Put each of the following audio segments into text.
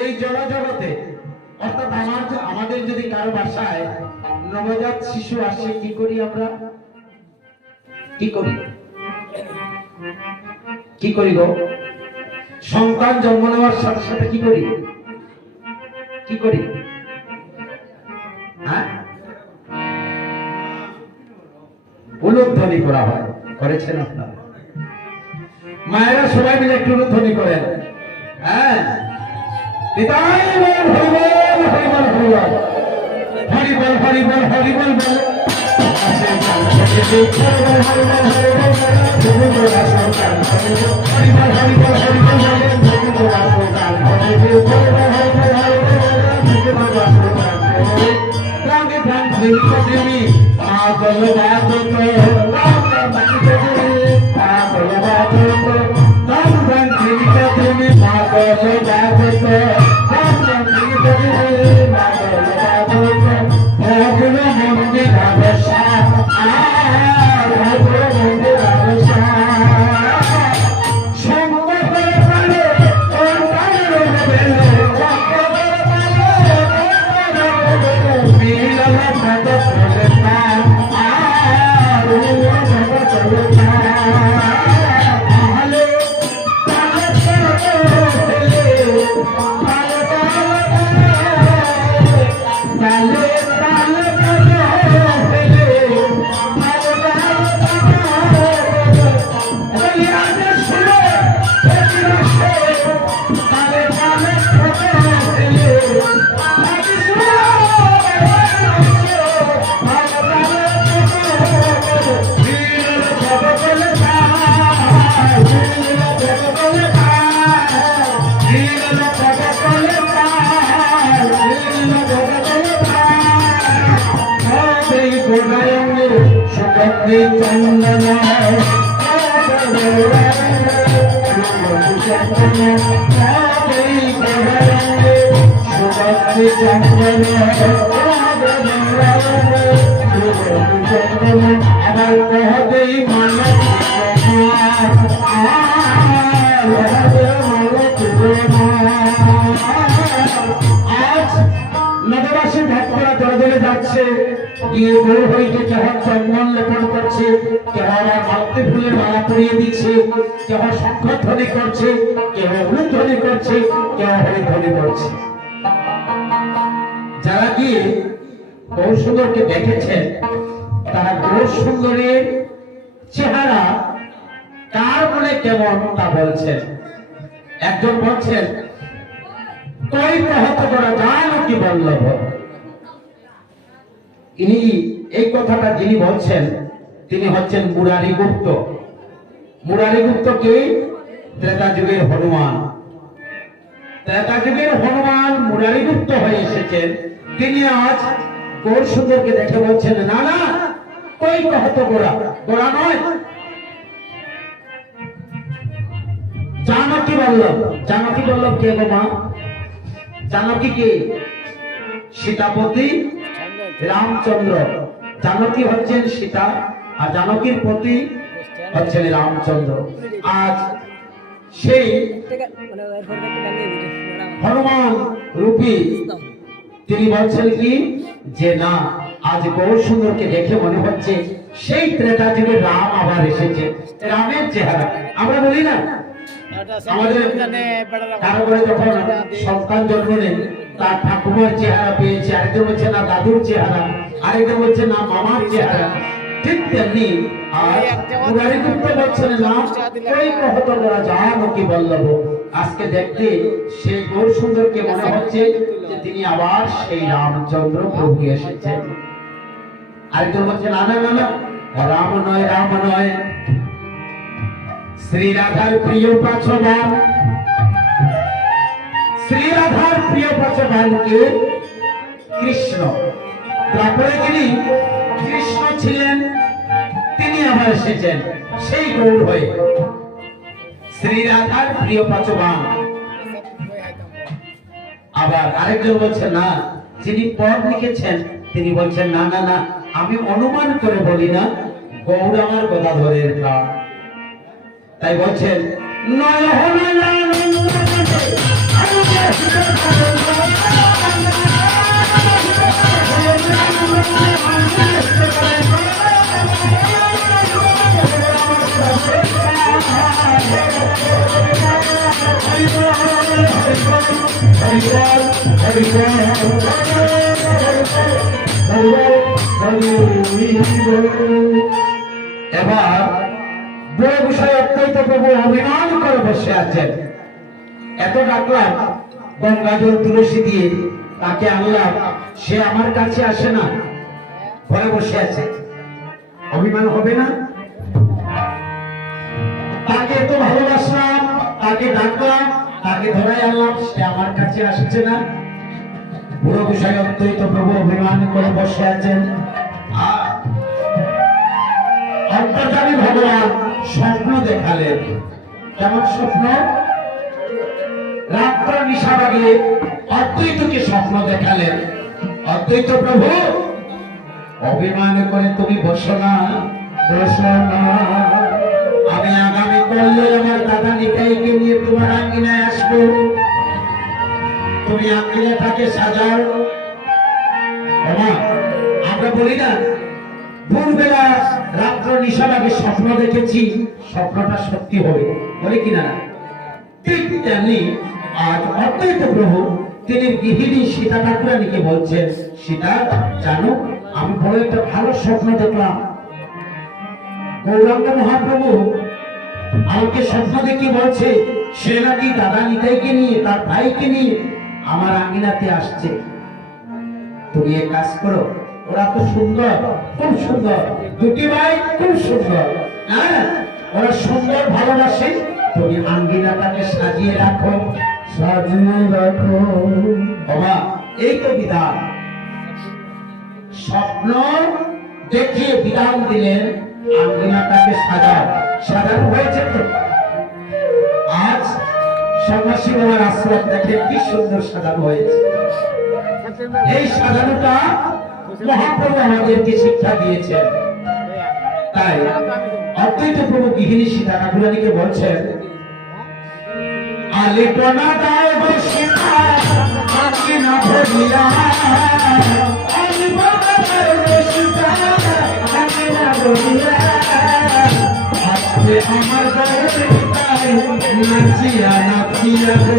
এই জড়জগতে অর্থাৎ আমাদের যদি কারো বাসায় নবজাত শিশু আসে কি করি আমরা? কি করি গো? সন্তান জন্ম নেওয়ার সাথে সাথে কি করি? হ্যাঁ, উলুধ্বনি করা হয়। করেছেন আপনারা? মায়েরা সবাই মিলে একটু উলুধ্বনি করেন। হ্যাঁ, Thank you. নগরবাসী ভক্তরা দলে দলে যাচ্ছে, গিয়ে গৌর হইতে কেহ চন্দন লেপন করছে, কেহ আবার মালতী ফুলের মালা পরিয়ে দিচ্ছে, কেহ শঙ্খধ্বনি করছে, কেহ উলুধ্বনি করছে, কেহ হরিধ্বনি করছে। যারা গিয়ে গৌর সুন্দরকে দেখেছেন তারা গৌর সুন্দরের চেহারা কার মনে কেমন তা বলছেন। একজন বলছেন কই প্রহত করা জানকী বল্লভ। ইনি এই কথাটা যিনি বলছেন তিনি হচ্ছেন মুরারি গুপ্ত। মুরারি গুপ্ত কে? ত্রেতা যুগের হনুমান। ত্রেতা যুগের হনুমান মুরারি গুপ্ত হয়ে এসেছেন। তিনি আজ গৌর সুন্দরকে দেখে বলছেন না না কই প্রহত গোড়া, গোড়া নয়, জানকী বল্লভ। জানকী বল্লভ কে গো মা? জানকী কে? সীতাপতি রামচন্দ্র। জানকী হচ্ছেন সীতা আর জানকীর পতি হচ্ছেন রামচন্দ্র। আজ সেই হনুমান রূপী তিনি বলছেন কি যে না আজ গৌর সুন্দরকে দেখে মনে হচ্ছে সেই ত্রেতা যুগের রাম আবার এসেছে। রামের চেহারা আমরা বলি না আমাদের কারো ঘরে যখন সন্তান জন্ম নেয় তার ঠাকুমার চেহারা পেয়েছে, আরেকজন হচ্ছে না দাদুর চেহারা, আরেকজন হচ্ছে না মামার চেহারা। ঠিক তেমনি আর মুরারি গুপ্ত বলছেন না কই প্রহত করা জানকী বল্লভ। আজকে দেখতে সেই গৌর সুন্দরকে মনে হচ্ছে যে তিনি আবার সেই রামচন্দ্র প্রভু এসেছেন। আরেকজন বলছে না না না না রাম নয়, রাম নয়, শ্রী রাধার প্রিয় পাঁচবান। শ্রী রাধার প্রিয় পাঁচবান কে? কৃষ্ণ। তারপরে যিনি কৃষ্ণ ছিলেন তিনি আবার এসেছেন সেই গৌর হয়ে। শ্রী রাধার প্রিয় পাঁচবান। আবার আরেকজন বলছেন না যিনি পদ লিখেছেন তিনি বলছেন না না না আমি অনুমান করে বলি না, গৌর আমার গদাধরের প্রাণ। তাই বলছেন এবার বড় বিষয় অত্যন্ত প্রভু অভিমান করে বসে আছেন। এত ডাকলাম গঙ্গা জল তুলসী দিয়ে তাকে আনলাম, সে আমার কাছে আসে না, ঘরে বসে আছে। অভিমান হবে না? তাকে এত ভালোবাসলাম, তাকে ডাকলাম, তাকে ধরাই আনলাম, সে আমার কাছে আসছে না। বুড়ো বিষয় অত্যন্ত প্রভু অভিমান করে বসে আছেন। অন্তর্যামী ভগবান স্বপ্ন দেখালেন। কেমন স্বপ্ন? রাত্র নিশাবাগে অদ্বৈতকে স্বপ্ন দেখালেন। অদ্বৈত প্রভু অভিমান করে তুমি বসো না, বসো না, আমি আগামী করলে আমার দাদা নিতাইকে নিয়ে তোমার আঙ্গিনায় আসবো, তুমি আঙ্গিনাটাকে সাজাও। আমরা বলি না ভোরবেলা রাত্র নিশাবাগে স্বপ্ন দেখেছি, স্বপ্নটা সত্যি হবে, বলে কিনা? ঠিক তেমনি আজ অদ্বৈত প্রভু তিনি গৃহিণী সীতা ঠাকুরানীকে বলছেন সীতা জানো আমি বড় একটা ভালো স্বপ্ন দেখলাম। গৌরাঙ্গ মহাপ্রভু আমাকে স্বপ্ন দেখে বলছে সে নাকি দাদা নিতাইকে নিয়ে তার ভাইকে নিয়ে আমার আঙ্গিনাতে আসছে। তুমি এক কাজ করো, ওরা তো সুন্দর, খুব সুন্দর, দুটি ভাই খুব সুন্দর, হ্যাঁ ওরা সুন্দর ভালোবাসে, তুমি আঙ্গিনাটাকে সাজিয়ে রাখো, সাজিয়ে রাখো। বাবা এই তো বিধান। স্বপ্ন দেখিয়ে বিধান দিলেন আঙ্গিনাটাকে সাজাও। সাজানো হয়েছে তো? আজ সন্ন্যাসী বাবার আশ্রম দেখে কি সুন্দর সাজানো হয়েছে। এই সাজানোটা মহাপ্রভু আমাদেরকে শিক্ষা দিয়েছেন। তাই অদ্বৈত প্রভু গৃহিণী সীতা ঠাকুরানীকে বলছেন, আলিপনা দায় গো সীতা আজকে না ভরিয়া, আলিপনা দায় গো সীতা আজকে না ভরিয়া, আজকে আমার গায়ে নাচিয়া নাচিয়া গো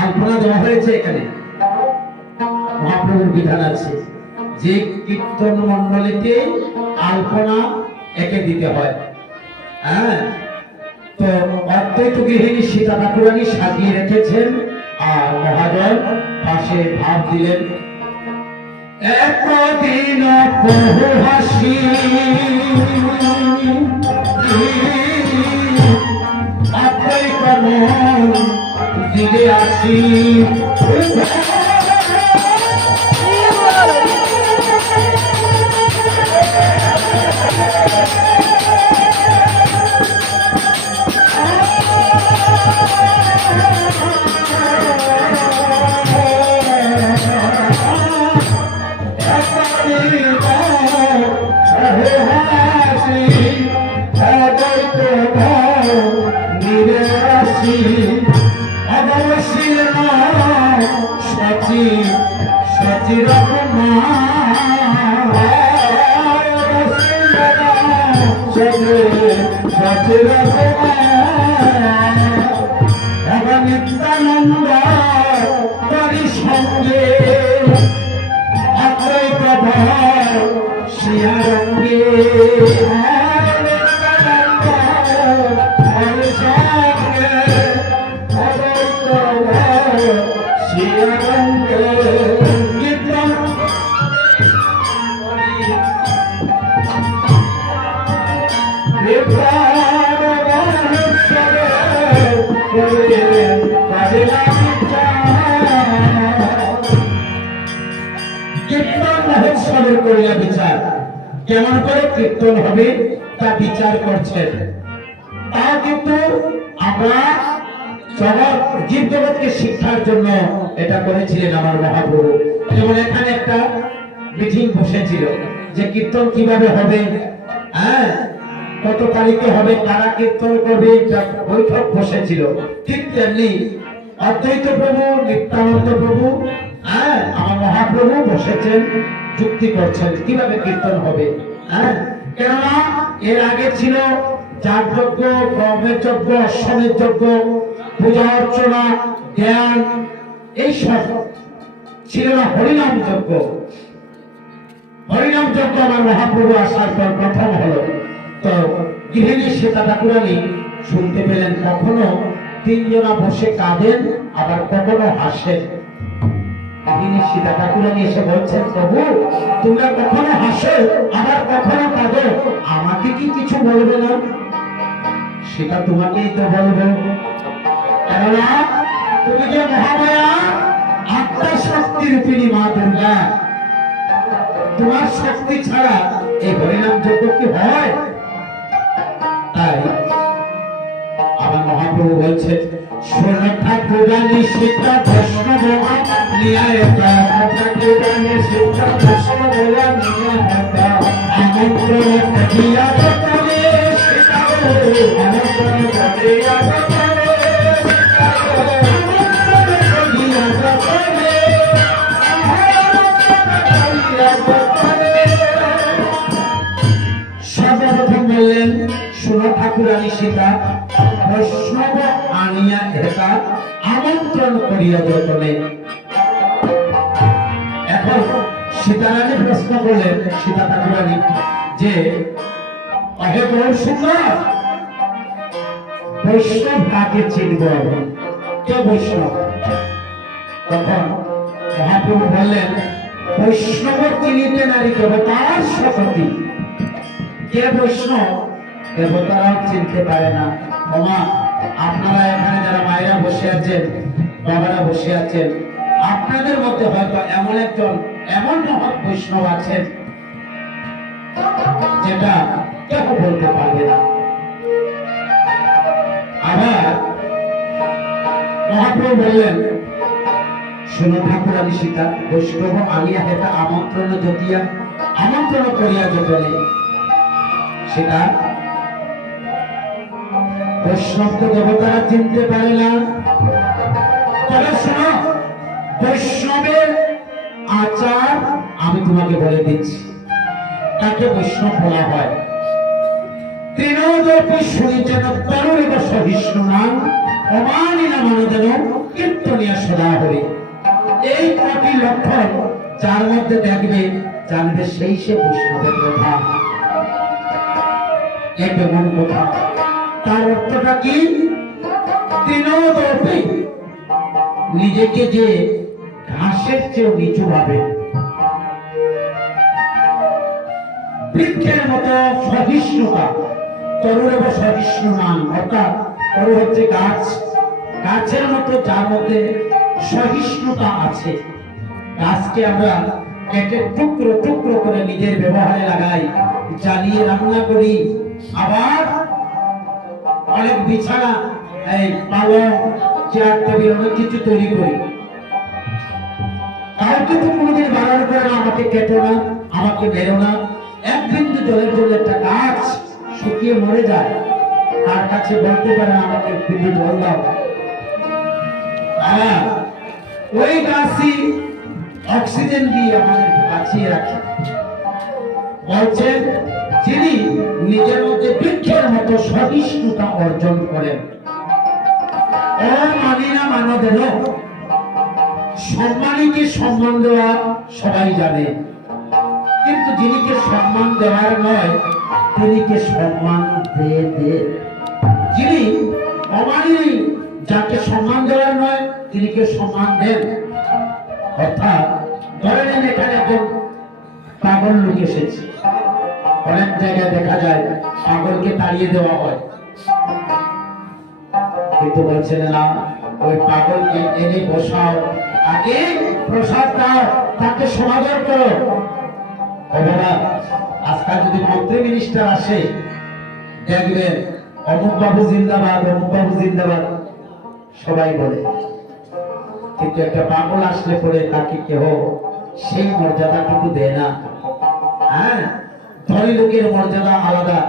আলপনা দেওয়া হয়েছে। এখানে মহাপ্রভুর বিধান আছে যে কীর্তন মণ্ডলীতে আলপনা একে দিতে হয়। হ্যাঁ, তো অদ্বৈত গৃহিণী সীতা ঠাকুরানী সাজিয়ে রেখেছেন আর মহাজন পাশে ভাব দিলেন, একদিন বহু হাসি অদ্বৈত দিলে আসি, নিত্যানন্দ তারি সঙ্গে অদ্বৈত শিয়ারঙ্গে বিচার কেমন করে কীর্তন হবে তা বিচার করছেন। তা কিন্তু আমরা জগৎ জীব জগৎকে শিক্ষার জন্য এটা করেছিলেন আমার মহাপ্রভু। যেমন এখানে একটা মিটিং বসেছিল যে কীর্তন কিভাবে হবে, হ্যাঁ কত তারিখে হবে, কারা কীর্তন করবে, বৈঠক বসেছিল। ঠিক তেমনি অদ্বৈত প্রভু নিত্যানন্দ প্রভু হ্যাঁ আমার মহাপ্রভু বসেছেন, যুক্তি করছেন কিভাবে কীর্তন হবে। হ্যাঁ, কেননা এর আগে ছিল যাগযজ্ঞ, ব্রহ্মের যজ্ঞ, অশ্বমের যজ্ঞ, পূজা অর্চনা, জ্ঞান, এইসব ছিল না। হরিনাম যজ্ঞ, হরিনাম যজ্ঞ আমার মহাপ্রভু আসার পর প্রথম হলো। তো গৃহিণী সীতা ঠাকুরানী শুনতে পেলেন, কখনো তিনজনা বসে কাঁদেন, আবার কখনো হাসেন। গৃহিণী সীতা ঠাকুরানী এসে বলছেন, প্রভু তোমরা কখনো হাসো আবার কখনো কাঁদো, আমাকে কি কিছু বলবে না? সেটা তোমাকেই তো বলবো, কেননা তুমি যে মহামায়া আত্মা শক্তি রূপিণী মা দুর্গা, তোমার শক্তি ছাড়া এই হরিনাম যজ্ঞ কি হয়? তাই আমার মহাপ্রভু বলছে, শোন ঠাকুরানী সীতা বৈষ্ণব নিয়ায়তা, ঠাকুরানী সীতা বৈষ্ণব নিয়ায়তা, আমন্ত্রণ করিয়া বলে সীতা গো, আমন্ত্রণ করিয়া বলে সীতা গো, আমন্ত্রণ করিয়া বলে, সর্বপ্রথম বললেন, শোন ঠাকুরানী সীতা বৈষ্ণব আনিয়া এটা আমন্ত্রণ করিয়া যতনে। এখন সীতারানী প্রশ্ন করলেন, সীতা ঠাকুরানী, যে অহে গৌর সুন্দর, বৈষ্ণব কাকে চিনব, কে বৈষ্ণব? তখন মহাপ্রভু বললেন, বৈষ্ণব চিনিতে নারী দেবতার শক্তি। কে বৈষ্ণব? দেবতারাও চিনতে পারে না। ওমা, আপনারা এখানে যারা মায়েরা বসে আছেন, বাবারা বসে আছেন, আপনাদের মধ্যে হয়তো এমন একজন এমন মহৎ বৈষ্ণব আছেন এটা কেউ বলতে পারবে না। আবার মহাপ্রভু বললেন, শোনো ঠাকুরানী সীতা, বৈষ্ণব আনিয়া হেতা আমন্ত্রণ যতিয়া আমন্ত্রণ করিয়া যতলে সেটা বৈষ্ণব তো দেবতারা চিনতে পারে না। তবে শোনো, বৈষ্ণবের আচার আমি তোমাকে বলে দিচ্ছি, তাকে বৈষ্ণব বলা হয়। তৃণোদপি শুনিতেন তরুরেব সহিষ্ণু নাম অমানিনা মানদেন কীর্তনিয়া সদা হরি। এই কটি লক্ষণ যার মধ্যে দেখবে, জানবে সেই সে বৈষ্ণবের কথা। এক এমন কথা, তার অর্থটা কি? তৃণোদপি, নিজেকে যে ঘাসের চেয়েও নিচু ভাবে, বৃক্ষের মতো সহিষ্ণুতা, তরুরেব সহিষ্ণু নাম, অর্থাৎ তরু হচ্ছে গাছ, গাছের মতো যার মধ্যে সহিষ্ণুতা আছে। গাছকে আমরা কেটে টুকরো টুকরো করে নিজের ব্যবহারে লাগাই, জ্বালিয়ে রান্না করি, আবার অনেক বিছানা, এই পালং, চেয়ার টেবিল অনেক কিছু তৈরি করি। কাউকে তো কোনোদিন বারণ করে না, আমাকে কেটো না, আমাকে মেরো না। এক বিন্দু জলের জন্য একটা গাছ শুকিয়ে মরে যায়, তার কাছে বলতে পারে না আমাকে এক বিন্দু জল দাও। ওই গাছই অক্সিজেন দিয়ে আমাদেরকে বাঁচিয়ে রাখে। বলছেন, যিনি নিজের মধ্যে বৃক্ষের মতো সহিষ্ণুতা অর্জন করেন, অমানিনা মানদেন, সম্মানীকে সম্মান দেওয়া সবাই জানে, কিন্তু যিনিকে সম্মান দেওয়ার নয় তিনিকে সম্মান দে। যিনি অমানিনী, যাকে সম্মান দেওয়ার নয় তিনিকে সম্মান দেন। অর্থাৎ ধরে নেন এখানে একজন পাগল লোক এসেছে, অনেক জায়গায় দেখা যায় পাগলকে তাড়িয়ে দেওয়া হয়, কিন্তু বলছেন না, ওই পাগলকে এনে বসাও, আগে প্রসাদ দাও, তাকে সমাদর করো। আজকাল যদি মন্ত্রী মিনিস্টার আসে, দেখবেন অমুক বাবু জিন্দাবাদ, অমুক বাবু জিন্দাবাদ সবাই বলে, কিন্তু একটা পাগল আসলে পরে তাকে কেউ সেই মর্যাদা কিন্তু দেয় না। হ্যাঁ, ধনী লোকের মর্যাদা আলাদা,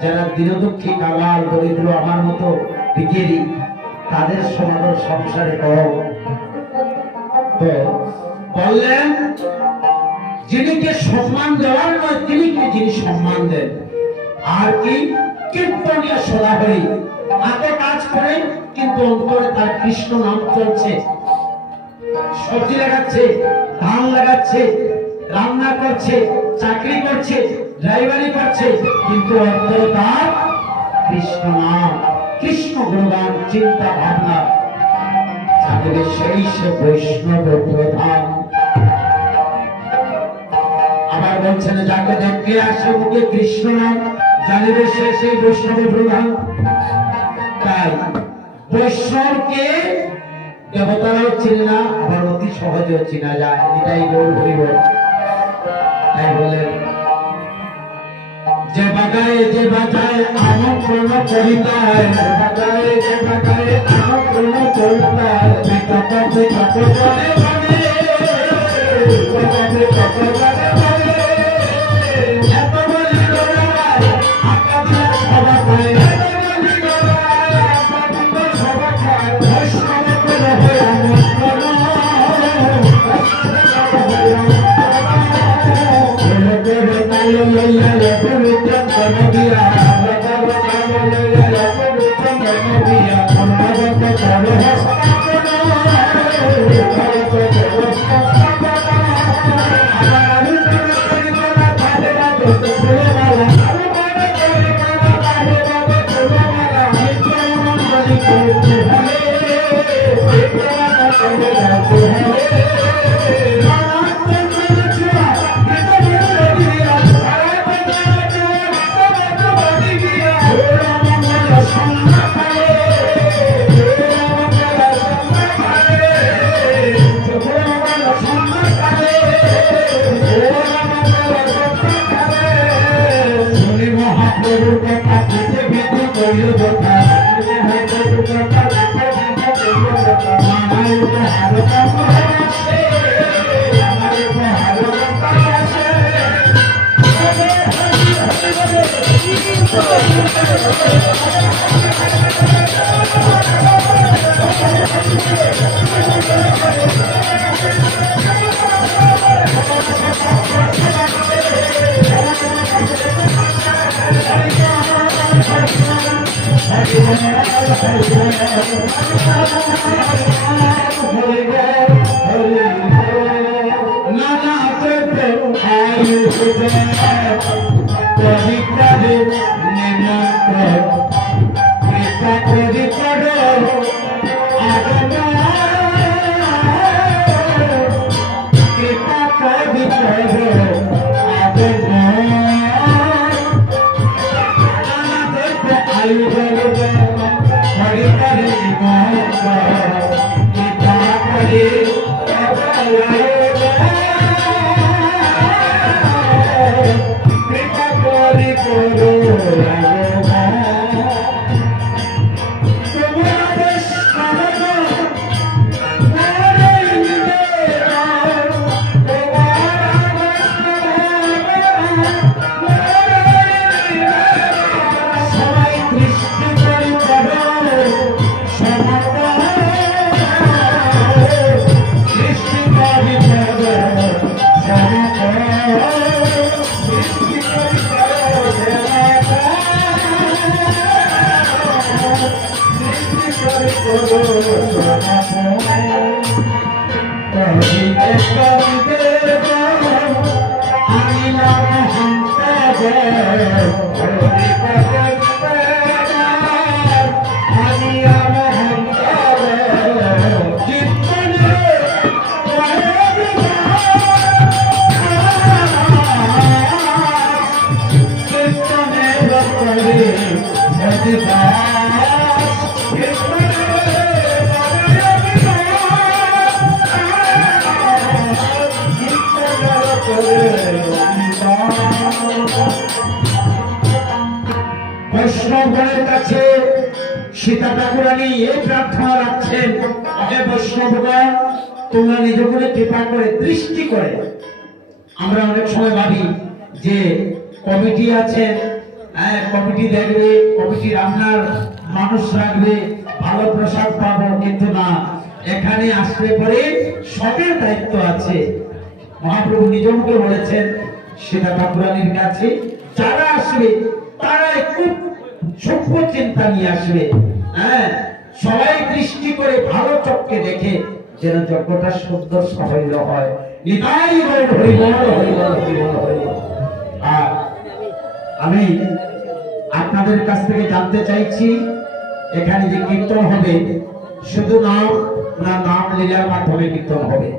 যারা দীনদুঃখী, কাঙাল, দরিদ্র, আমার মতো ভিখারি, তাদের সমাদর সংসারে করো। বললেন, যিনিকে সম্মান দেওয়ার নয় তিনিকে যিনি সম্মান দেন। আর কি? কীর্তনিয়া সদাহরি, হাতে কাজ করে কিন্তু অন্তরে তার কৃষ্ণ নাম চলছে। সবজি লাগাচ্ছে, ধান লাগাচ্ছে, রান্না করছে, চাকরি করছে, ড্রাইভারি করছে, কিন্তু অন্তরে তার কৃষ্ণ নাম, কৃষ্ণ গুণগান, চিন্তা ভাবনা, জানবে সেই সে বৈষ্ণব প্রধান। আবার বলছেন, যাকে দেখতে আসে মুখে কৃষ্ণ নাম, জানবে সে সেই বৈষ্ণব প্রধান। তাই বৈষ্ণবকে দেবতারাও চিনে না, আবার অতি সহজেও চিনা যায়, এটাই গৌর হরিব। তাই বলেন, যে বাগায় যে বাজায় আমন্ত্রণ করিতায়, বাগায় যে বাগায় আমন্ত্রণ করিতায়, বিতপে তপে বলে বলে, বিতপে তপে বলে বলে, এত বলি লড়াই আকা দিয়া সভা পায়, এত বলি লড়াই আকা দিয়া সভা পায়, বৈষ্ণবকে রহে আমন্ত্রণ, প্রভুর কথা পিঠে পিঠে কইল কথা প্রভুর কথা পিঠে পিঠে কইল কথা আমার উপহার কথা আসে আমার উপহার কথা আসে বৈষ্ণবগণের কাছে সীতা ঠাকুরানী এই প্রার্থনা রাখছেন, হে বৈষ্ণবগণ তোমরা নিজ করে কৃপা করে দৃষ্টি করে। আমরা অনেক সময় ভাবি যে কমিটি আছে, কমিটি দেখবে, কমিটি রান্নার মানুষ রাখবে, ভালো প্রসাদ পাবো, কিন্তু না, এখানে আসলে পরে সবের দায়িত্ব আছে। মহাপ্রভু নিজ মুখে বলেছেন সীতা ঠাকুরানীর কাছে যারা আসবে তারা একটু সূক্ষ্ম চিন্তা নিয়ে আসবে, সবাই দৃষ্টি করে ভালো চোখকে দেখে যেন যজ্ঞটা সুন্দর সাফল্য হয়। নিতাই গৌর হরি বল, হরি বল, হরি বল, হরি বল। আর আমি আপনাদের কাছ থেকে জানতে চাইছি, এখানে যে কীর্তন হবে শুধু নাম না নাম লীলার মাধ্যমে কীর্তন হবে?